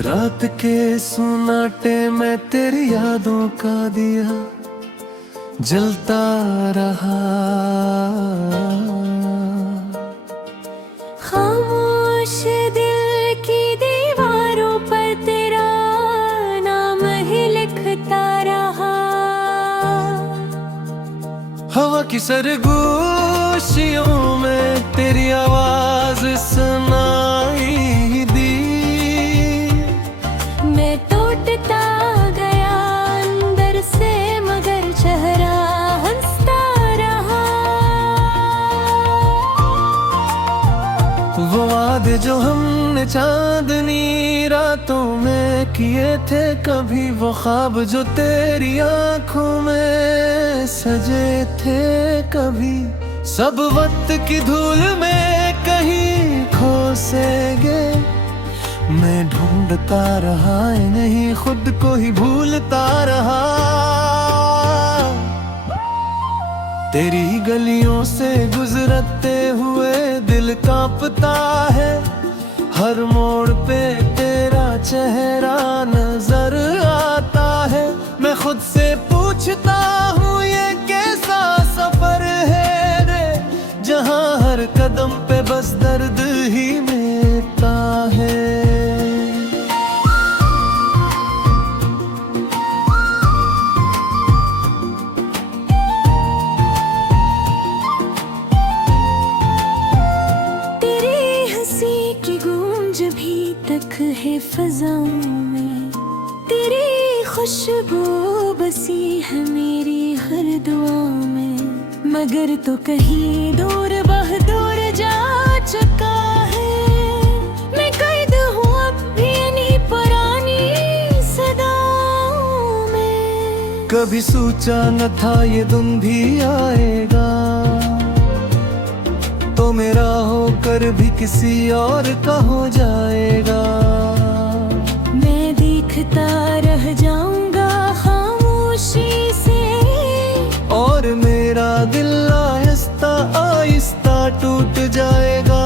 रात के सुनाटे में तेरी यादों का दिया जलता रहा। खामोश दिल की दीवारों पर तेरा नाम ही लिखता रहा। हवा की सरगोशियों में तेरी आवाज सुनाई दी। मैं टूटता गया अंदर से मगर चेहरा हंसता रहा। वो वादे जो हमने चांदनी रातों में किए थे, कभी वो ख्वाब जो तेरी आंखों में सजे थे, कभी सब वक्त की धूल में कहीं खो से गए। मैं ढूंढता रहा नहीं खुद को ही भूलता रहा। तेरी गलियों से गुजरते हुए दिल कांपता है। हर मोड़ पे तेरा चेहरा नजर आता है। मैं खुद से पूछता हूँ ये कैसा सफर है रे, जहाँ हर कदम पे बस दर्द ही मिलता है। भी तक है फजाओं में तेरी खुशबू बसी है मेरी हर दुआ में। मगर तो कहीं दूर दूर जा चुका है। मैं कैद हूँ अब भी इन्हीं पुरानी सदाओं में। कभी सोचा न था ये दिन भी आएगा, तो मेरा होकर भी किसी और का हो जाएगा। मैं देखता रह जाऊंगा खामोशी से, और मेरा दिल आहिस्ता आहिस्ता टूट जाएगा।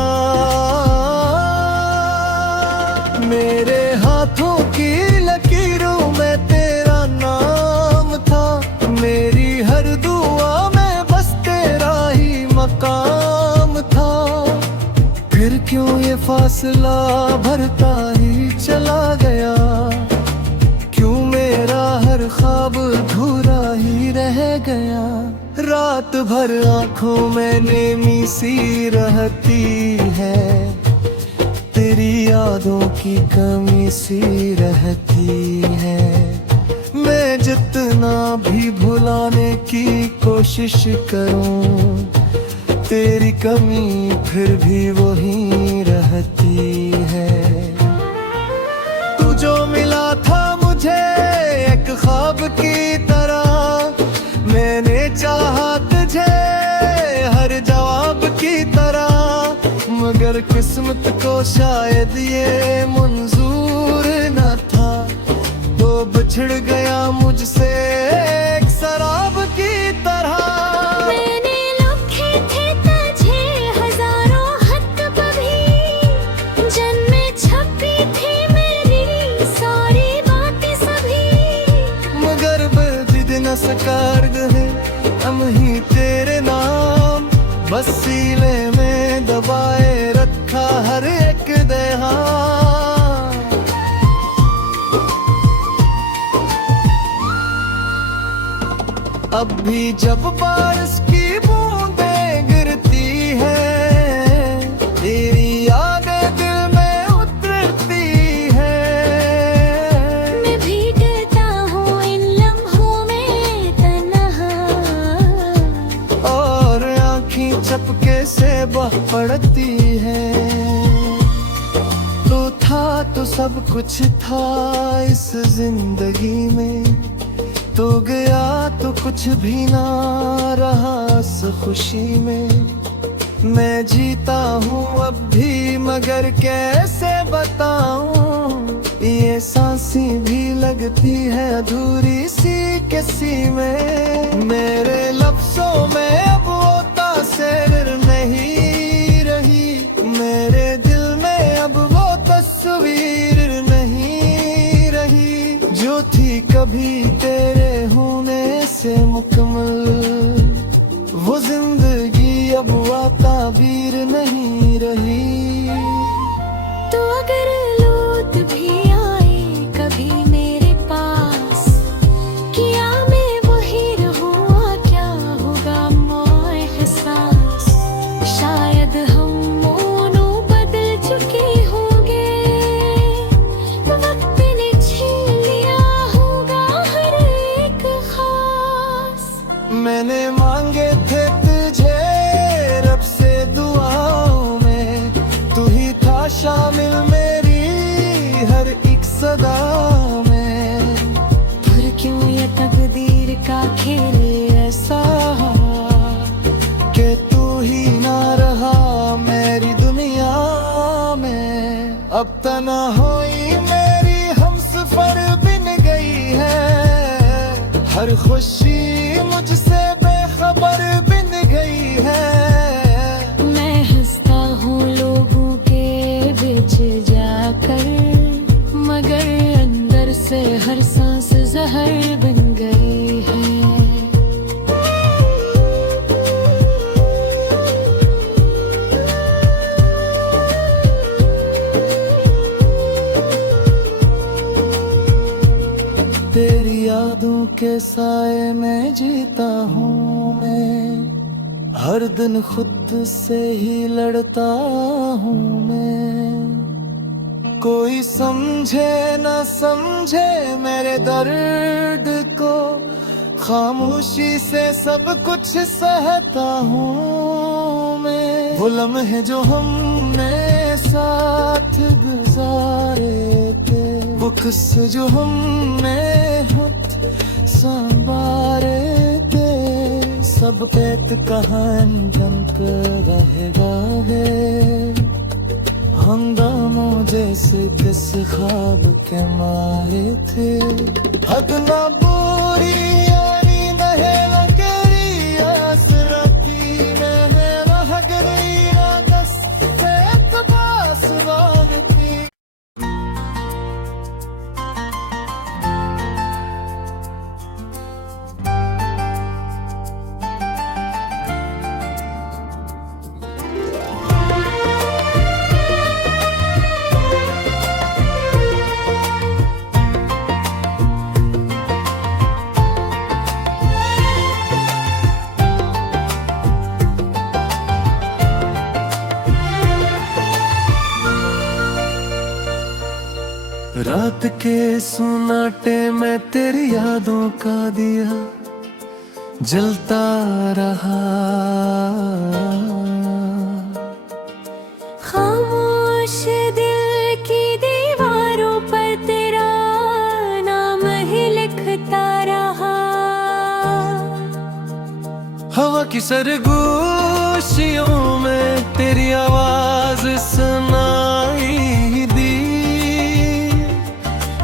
मेरे हाथों की लकीरों में तेरा नाम था, मेरी हर दुआ में बस तेरा ही मकाम था। फिर क्यों ये फासला भरता ही चला गया, क्यों मेरा हर ख्वाब अधूरा ही रह गया। रात भर आंखों में नेमी सी रहती है, तेरी यादों की कमी सी रहती है। मैं जितना भी भुलाने की कोशिश करूं, तेरी कमी फिर भी वही रहती है। तू जो मिला था मुझे एक ख्वाब की तरह, मैंने चाहा तुझे हर जवाब की तरह। मगर किस्मत को शायद ये मंजूर न था, तो बिछड़ गया मुझसे एक शराब की तरह। सकार है हम ही तेरे नाम, बस सीने में दबाए रखा हर एक देहा। अब भी जब बारिश की बूंदें गिरती है, तेरी यादें दिल में उतरती है। मैं भीगता हूँ इन लम्हों में तन्हा, और आँखें चपके से बह पड़ती है। तो सब कुछ था इस जिंदगी में, तो गया तो कुछ भी ना रहा इस खुशी में। मैं जीता हूँ अब भी मगर कैसे बताऊं, ये सांसें भी लगती है अधूरी सी किसी में। मेरे लफ्जों में अब वो तासीर नहीं रही, मेरे दिल में अब वो तस्वीर नहीं भी तेरे होने से मुकम्मल, वो जिंदगी अब ताबीर नहीं रही। तो अगर लौट भी आए कभी मेरे पास, क्या मैं वही रहूँगा, क्या होगा मोए एहसास। शायद हम दोनों बदल चुके होंगे, वक्त ने छीन लिया होगा हर एक खास। मैंने मांगे थे तुझे रब से दुआओं में, तू ही था शामिल मेरी हर एक सदा में। फिर क्यों ये तकदीर का खेल ऐसा, कि तू ही ना रहा मेरी दुनिया में। अब तना होई मेरी हमसफर बिन गई है, हर खुशी मुझसे बेखबर बिन गई है। मैं हंसता हूँ लोगों के बीच जाकर, मगर अंदर से हर सांस जहर बन गई है। तेरी यादों के साए में जीता हूँ मैं, हर दिन खुद से ही लड़ता हूँ मैं। कोई समझे न समझे मेरे दर्द को, खामोशी से सब कुछ सहता हूँ मैं। वो लम्हे जो हमने साथ गुजारे थे, वो किस्से जो हमने खुद संवारे थे, सब कैद कहानी बनकर रहेगा है। हंगामों जैसे किस ख्वाब के मारे थे, हद ना बोरी यानी नहला करी आस रखी, मैंने रह गई आगस से तबास वागती। रात के सुनाटे में तेरी यादों का दिया जलता रहा, खामोश दिल की दीवारों पर तेरा नाम ही लिखता रहा। हवा की सरगोशियों में तेरी आवाज सुनाई दी।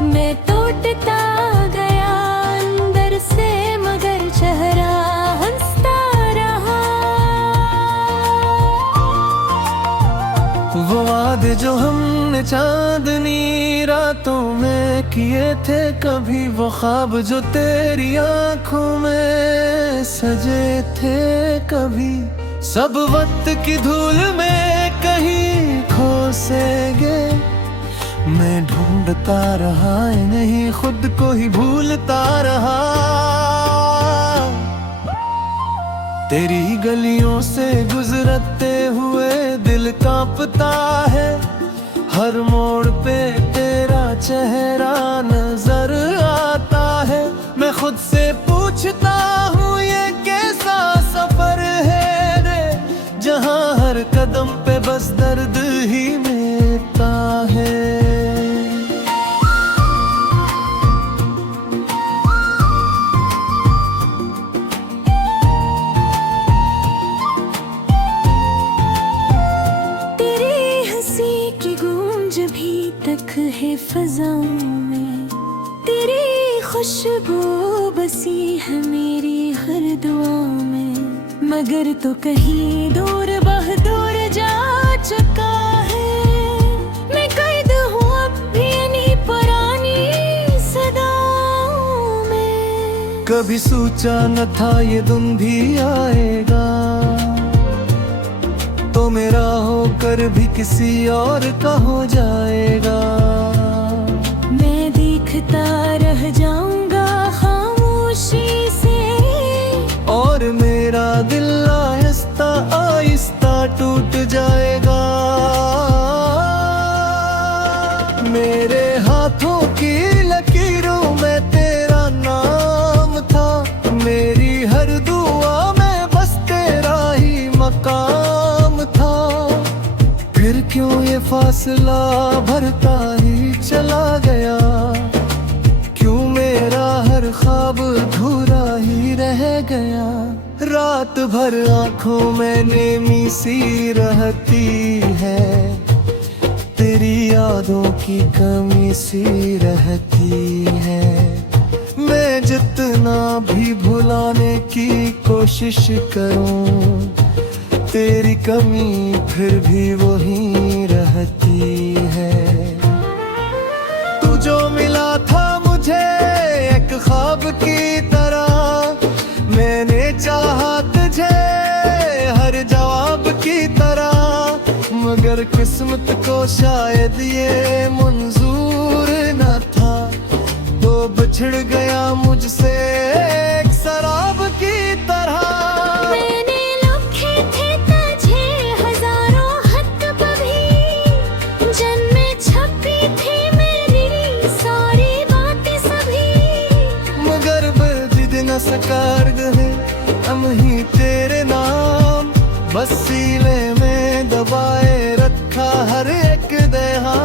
मैं टूटता गया अंदर से, मगर चेहरा हंसता रहा। वो वादे जो हमने चांदनी रातों में किए थे, कभी वो ख्वाब जो तेरी आंखों में सजे थे, कभी सब वक्त की धूल में कहीं खो से गए। मैं ढूंढता रहा नहीं, खुद को ही भूलता रहा। तेरी गलियों से गुजरते हुए दिल कांपता है, हर मोड़ पे तेरा चेहरा नजर आता है। मैं खुद से पूछता हूँ ये कैसा सफर है रे, जहाँ हर कदम पे बस दर्द ही मिलता है। तक है फजाओं में, तेरी खुशबू बसी है मेरी हर दुआ में। मगर तो कहीं दूर बहदूर जा चुका है, मैं कैद हूँ अब भी इन्हीं पुरानी सदाओं कभी सोचा न था ये दिन भी आएगा, तो मेरा होकर भी किसी और का हो जाएगा। मैं देखता रह जाऊंगा खामोशी से, और मेरा दिल आहिस्ता आहिस्ता टूट जाएगा। मेरे हाथों की लकीरों में तेरा नाम था, मेरी हर दुआ में बस तेरा ही मकाम था। फिर क्यों ये फासला भरता ही चला गया, क्यों मेरा हर ख्वाब अधूरा ही रह गया। रात भर आंखों में नेमी सी रहती है, तेरी यादों की कमी सी रहती है। मैं जितना भी भुलाने की कोशिश करूं, तेरी कमी फिर भी वही रहती है। तू जो मिला था मुझे एक ख्वाब की तरह, मैंने चाहा तुझे हर जवाब की तरह, मगर किस्मत को शायद ये मंजूर न था, तो बिछड़ गया मुझसे एक शराब की तरह। मैंने लिखे थे तुझे हजारों खत कभी, जन्मे छपी थी मेरी सारी बातें सभी, मगर बर्द न सकार गए हम ही तेरे नाम, बस सीने में दबाए रखा हर एक देहा।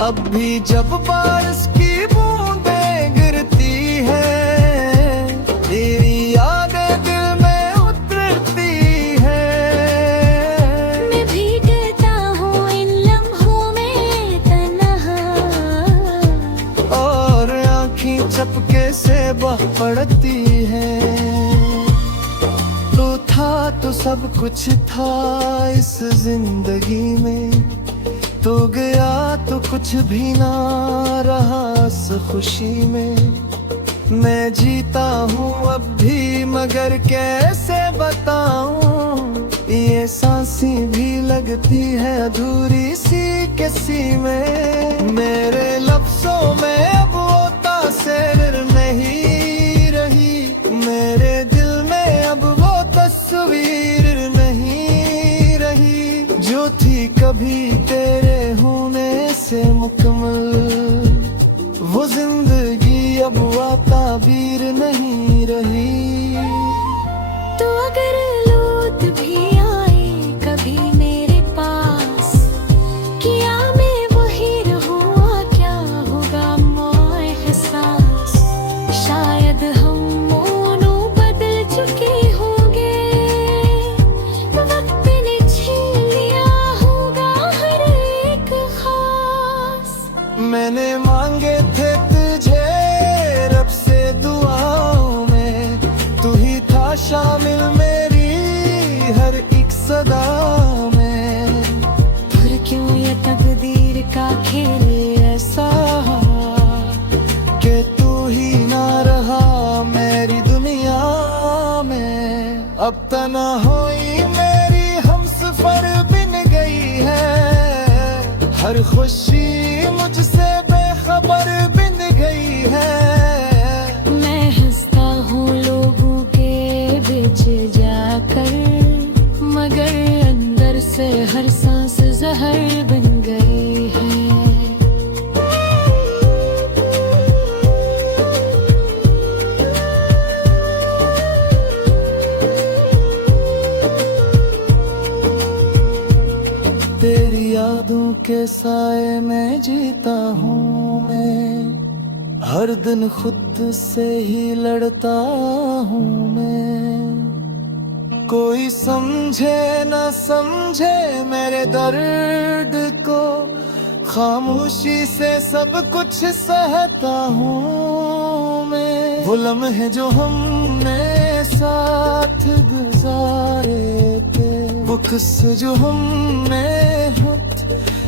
अब भी जब बारिश की बूंदें गिरती है, तेरी यादें दिल में उतरती है। मैं भीगता हूँ इन लम्हों में तन्हा, और आँखें चपके से बह पड़ती है। तो था तो सब कुछ था इस जिंदगी में, तो गया तो कुछ भी ना रहा इस खुशी में। मैं जीता हूँ अब भी मगर कैसे बताऊं, ये सांसें भी लगती है अधूरी सी किसी में। मेरे लफ्जों में अब वो तासीर नहीं रही, मेरे दिल में अब वो तस्वीर नहीं रही, जो थी कभी तेरे होने से मुकम्मल। वो जिंदगी अब वो ताबीर नहीं रही। तो अगर लौट भी आए कभी मेरे पास, क्या मैं वही रहूँगा, क्या होगा मोए एहसास। शायद हम दोनों बदल चुके होंगे, वक्त ने छीन लिया होगा हर एक खास। मैंने मांगे थे तुझे रब से दुआओं में, तू ही था शामिल मेरी हर एक सदा में। फिर क्यों ये तकदीर का खेल ऐसा, कि तू ही ना रहा मेरी दुनिया में। अब तन्हाई मेरी हमसफर बिन गई है, हर खुशी मुझसे बेखबर बिन गई है। मैं हंसता हूँ लोगों के बीच जाकर, मगर अंदर से हर सांस जहर बन गई है। तेरी यादों के साए में जीता हूँ मैं, हर दिन खुद से ही लड़ता हूँ मैं। कोई समझे न समझे मेरे दर्द को, खामोशी से सब कुछ सहता हूँ मैं। वो लम्हे जो हमने साथ गुजारे थे, वो किस्से जो हमने खुद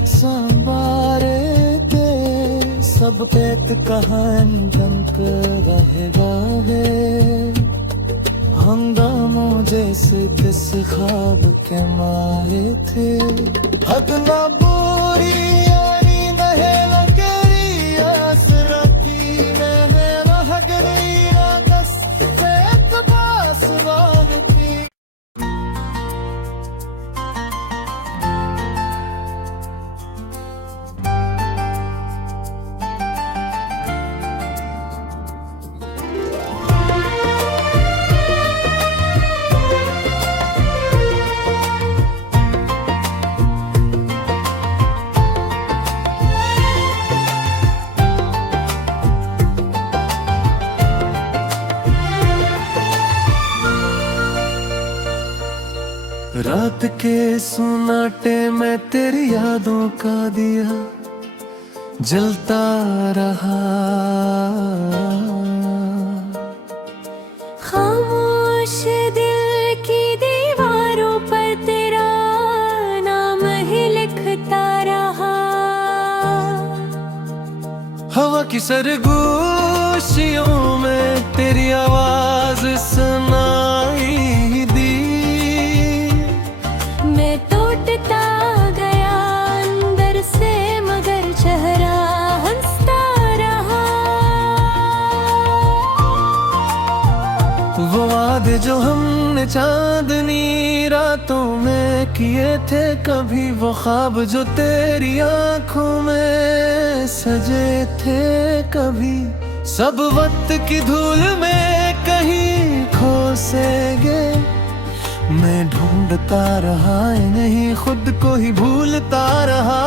संभाले सब कैद कहानी बनकर रहेगा है। हंगामों जैसे किस ख्वाब के मारे थे। हद ना बोरी यानी नहे लगरी आस रखी मैंने रहगरी अगस्त से तबास वागती। रात के सुनाटे में तेरी यादों का दिया जलता रहा। खामोश दिल की दीवारों पर तेरा नाम ही लिखता रहा। हवा की सरगोशियों में तेरी आवाज सुनाई दी। मैं टूटता गया अंदर से मगर चेहरा हंसता रहा। वो वादे जो हमने चांदनी रातों में किए थे कभी, वो ख्वाब जो तेरी आंखों में सजे थे कभी, सब वक्त की धूल में कहीं खो से गए। मैं ढूंढता रहा नहीं खुद को ही भूलता रहा।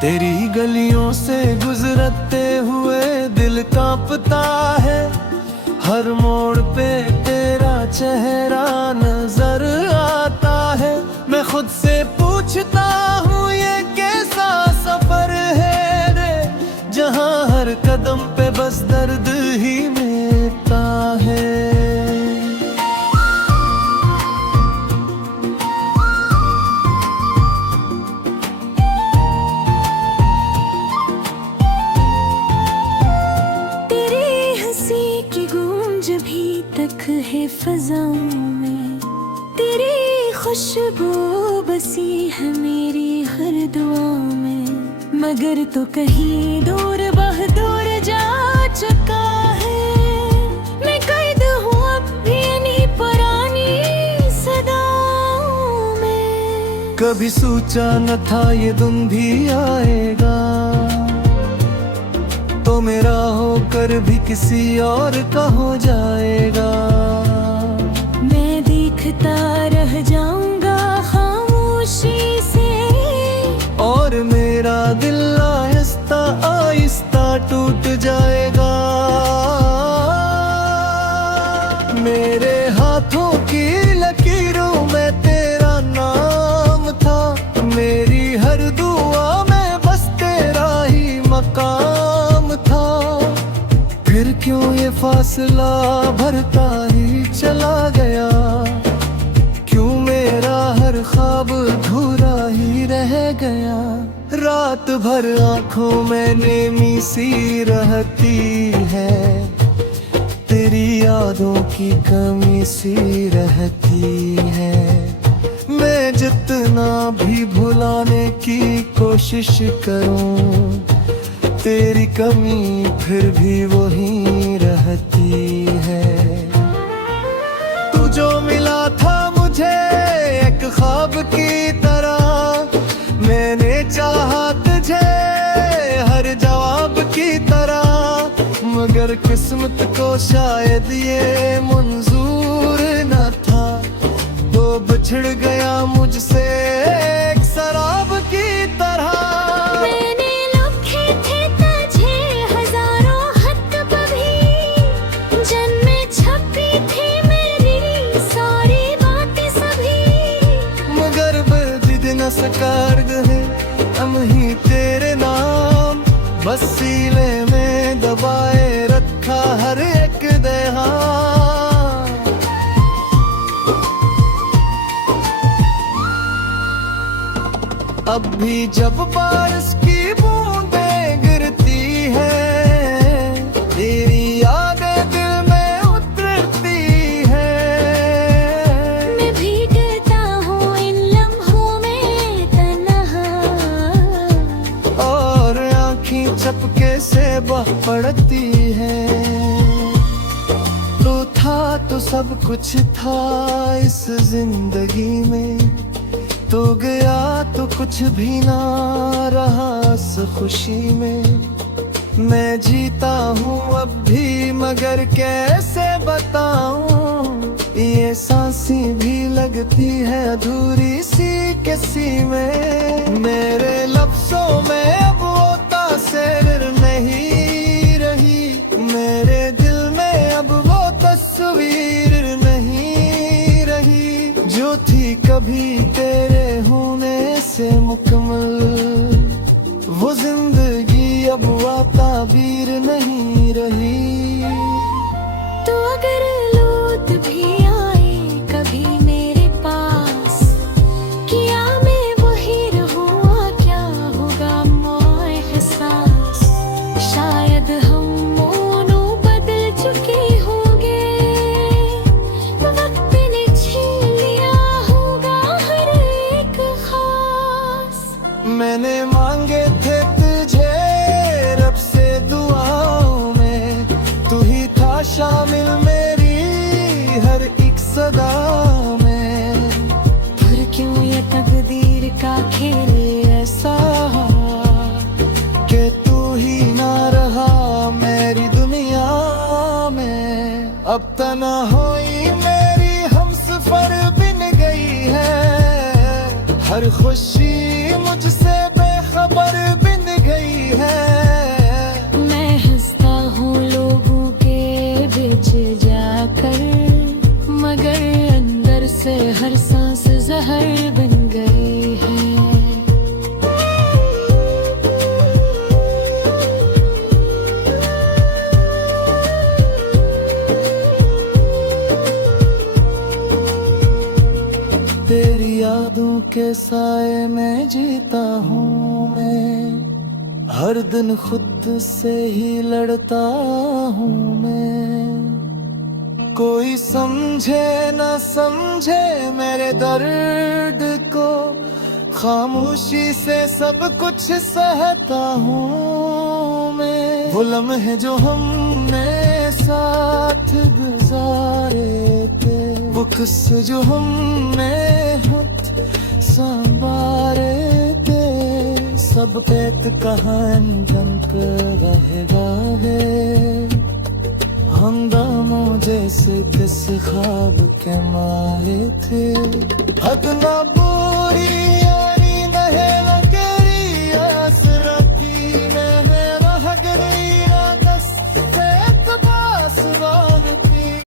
तेरी गलियों से गुजरते हुए दिल कांपता है। हर मोड़ पे तेरा चेहरा नजर आता है। मैं खुद से पूछता हूँ ये कैसा सफर है रे, जहाँ हर कदम पे बस दर्द ही मिलता है। तक है फजाओं में तेरी खुशबू बसी है मेरी हर दुआ में। मगर तो कहीं दूर दूर जा चुका है। मैं कैद हूँ अब भी इन्हीं पुरानी सदाओं में। कभी सोचा न था ये दिन भी आएगा, तो मेरा होकर भी किसी और का हो जाएगा। मैं देखता रह जाऊंगा खामोशी से, और मेरा दिल आहिस्ता आहिस्ता टूट जाएगा। मेरे हाथों की लकीरों में तेरा नाम था। मेरी हर दुआ में बस तेरा ही मकाम था। फिर क्यों ये फासला भरता ही चला गया, क्यों मेरा हर ख्वाब अधूरा ही रह गया। रात भर आंखों में नेमी सी रहती है, तेरी यादों की कमी सी रहती है। मैं जितना भी भुलाने की कोशिश करूं, तेरी कमी फिर भी वही रहती है। तू जो मिला था मुझे एक ख्वाब की तरह, मैंने चाहा तुझे हर जवाब की तरह। मगर किस्मत को शायद ये मंजूर न था, तो बिछड़ गया मुझसे एक शराब की तरह। कार्ड है हम ही तेरे नाम, वसीले में दबाए रखा हर एक देहा। अब भी जब बारिश की बूंदें गिरती है, तेरी यादें दिल में उतरती है। मैं भीगता हूँ इन लम्हों में तन्हा, और आँखें चपके से बह पड़ती है। तो था तो सब कुछ था इस जिंदगी में, तो गया तो कुछ भी ना रहा इस खुशी में। मैं जीता हूँ अब भी मगर कैसे बताऊं, ये सांसें भी लगती है अधूरी सी किसी में। मेरे लफ्जों में अब वो तासीर नहीं रही, मेरे दिल में अब वो तस्वीर नहीं रही, जो थी कभी तेरे होने से मुकम्मल। वो जिंदगी अब वो ताबीर नहीं रही। तो अगर लौट भी आए कभी मेरे पास, क्या मैं वही रहूँगा, क्या होगा मोए एहसास। शायद हम दोनों बदल चुके होंगे, वक्त ने छीन लिया होगा हर एक खास। मैंने मांगे थे तुझे रब से दुआओं में, तू ही था शामिल मेरी हर एक सदा में। फिर क्यों ये तकदीर का खेल ऐसा, कि तू ही ना रहा मेरी दुनिया में। अब तन्हाई मेरी हमसफर बिन गई है, हर खुशी मुझसे बेखबर बिन गई है। मैं हंसता हूँ लोगों के बीच जाकर, मगर अंदर से हर सांस जहर बन गई है। तेरी यादों के साए में जीता हूँ मैं, हर दिन खुद से ही लड़ता हूँ मैं। कोई समझे न समझे मेरे दर्द को, खामोशी से सब कुछ सहता हूँ मैं। वो लम्हे जो हमने साथ गुजारे थे, वो किस्से जो हमने खुद संवारे थे, सब एक कहानी बनकर रहेगा है। हंगामों जैसे किस ख्वाब के मारे थे, हद ना पूरी